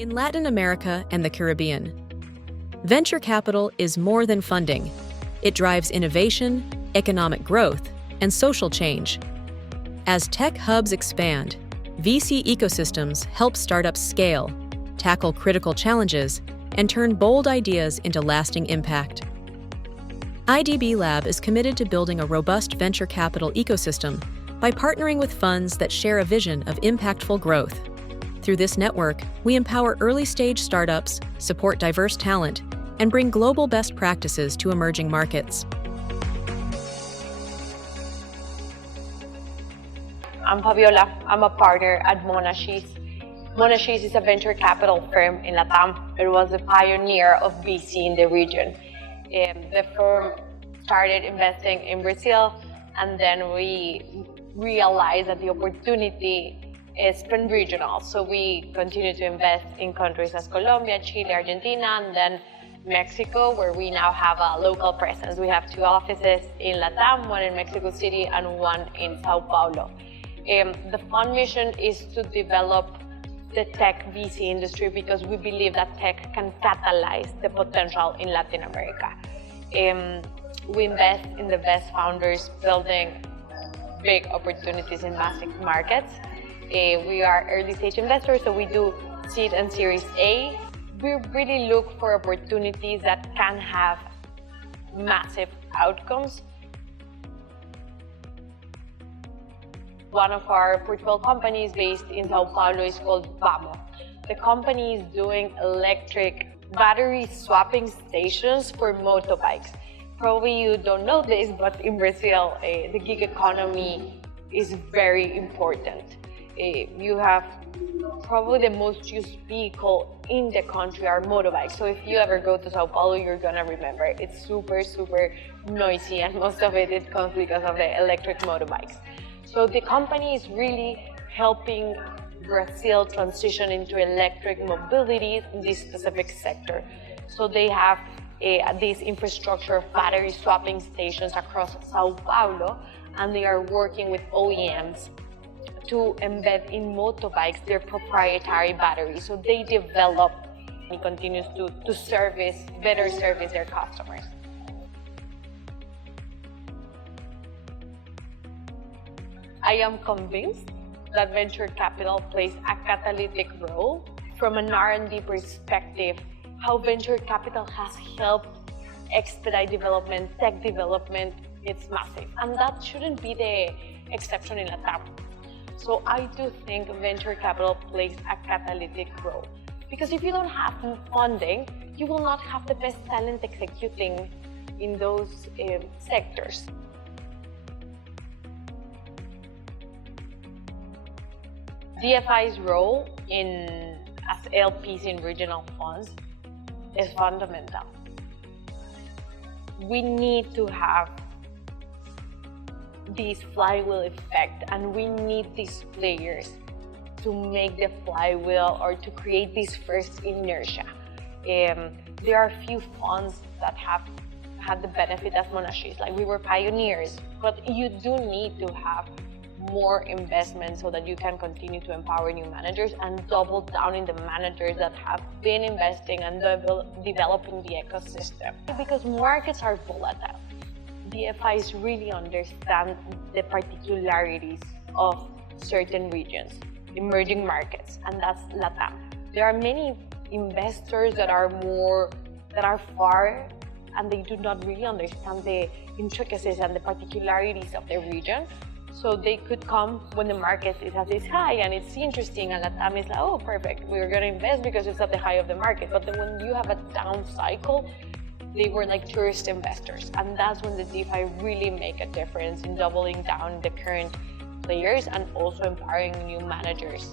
In Latin America and the Caribbean, venture capital is more than funding. It drives innovation, economic growth, and social change. As tech hubs expand, VC ecosystems help startups scale, tackle critical challenges, and turn bold ideas into lasting impact. IDB Lab is committed to building a robust venture capital ecosystem by partnering with funds that share a vision of impactful growth. Through this network, we empower early-stage startups, support diverse talent, and bring global best practices to emerging markets. I'm Fabiola. I'm a partner at Monashees. Monashees is a venture capital firm in LATAM. It was a pioneer of VC in the region. The firm started investing in Brazil, and then we realized that the opportunity is pan-regional. So we continue to invest in countries as Colombia, Chile, Argentina, and then Mexico, where we now have a local presence. We have 2 offices in LATAM, one in Mexico City and one in Sao Paulo. The fund mission is to develop the tech VC industry because we believe that tech can catalyze the potential in Latin America. We invest in the best founders building big opportunities in massive markets. We are early stage investors, so we do seed and Series A. We really look for opportunities that can have massive outcomes. One of our portfolio companies based in Sao Paulo is called Vammo. The company is doing electric battery swapping stations for motorbikes. Probably you don't know this, but in Brazil, the gig economy is very important. You have probably the most used vehicle in the country are motorbikes. So if you ever go to Sao Paulo, you're gonna remember it. It's super, super noisy, and most of it comes because of the electric motorbikes. So the company is really helping Brazil transition into electric mobility in this specific sector. So they have this infrastructure of battery swapping stations across Sao Paulo, and they are working with OEMs to embed in motorbikes their proprietary batteries. So they develop and continues to better service their customers. I am convinced that venture capital plays a catalytic role. From an R&D perspective, how venture capital has helped expedite development, tech development, it's massive. And that shouldn't be the exception in LATAM. So I do think venture capital plays a catalytic role. Because if you don't have funding, you will not have the best talent executing in those sectors. DFI's role as LPs in regional funds is fundamental. We need to have this flywheel effect, and we need these players to make the flywheel or to create this first inertia. There are few funds that have had the benefit as Monashees, like we were pioneers, but you do need to have more investment so that you can continue to empower new managers and double down in the managers that have been investing and developing the ecosystem. Because markets are volatile, DFIs really understand the particularities of certain regions, emerging markets, and that's LATAM. There are many investors that are far, and they do not really understand the intricacies and the particularities of their region. So they could come when the market is at its high and it's interesting, and LATAM is like, oh, perfect, we're going to invest because it's at the high of the market. But then when you have a down cycle, they were like tourist investors. And that's when the DeFi really make a difference in doubling down the current players and also empowering new managers.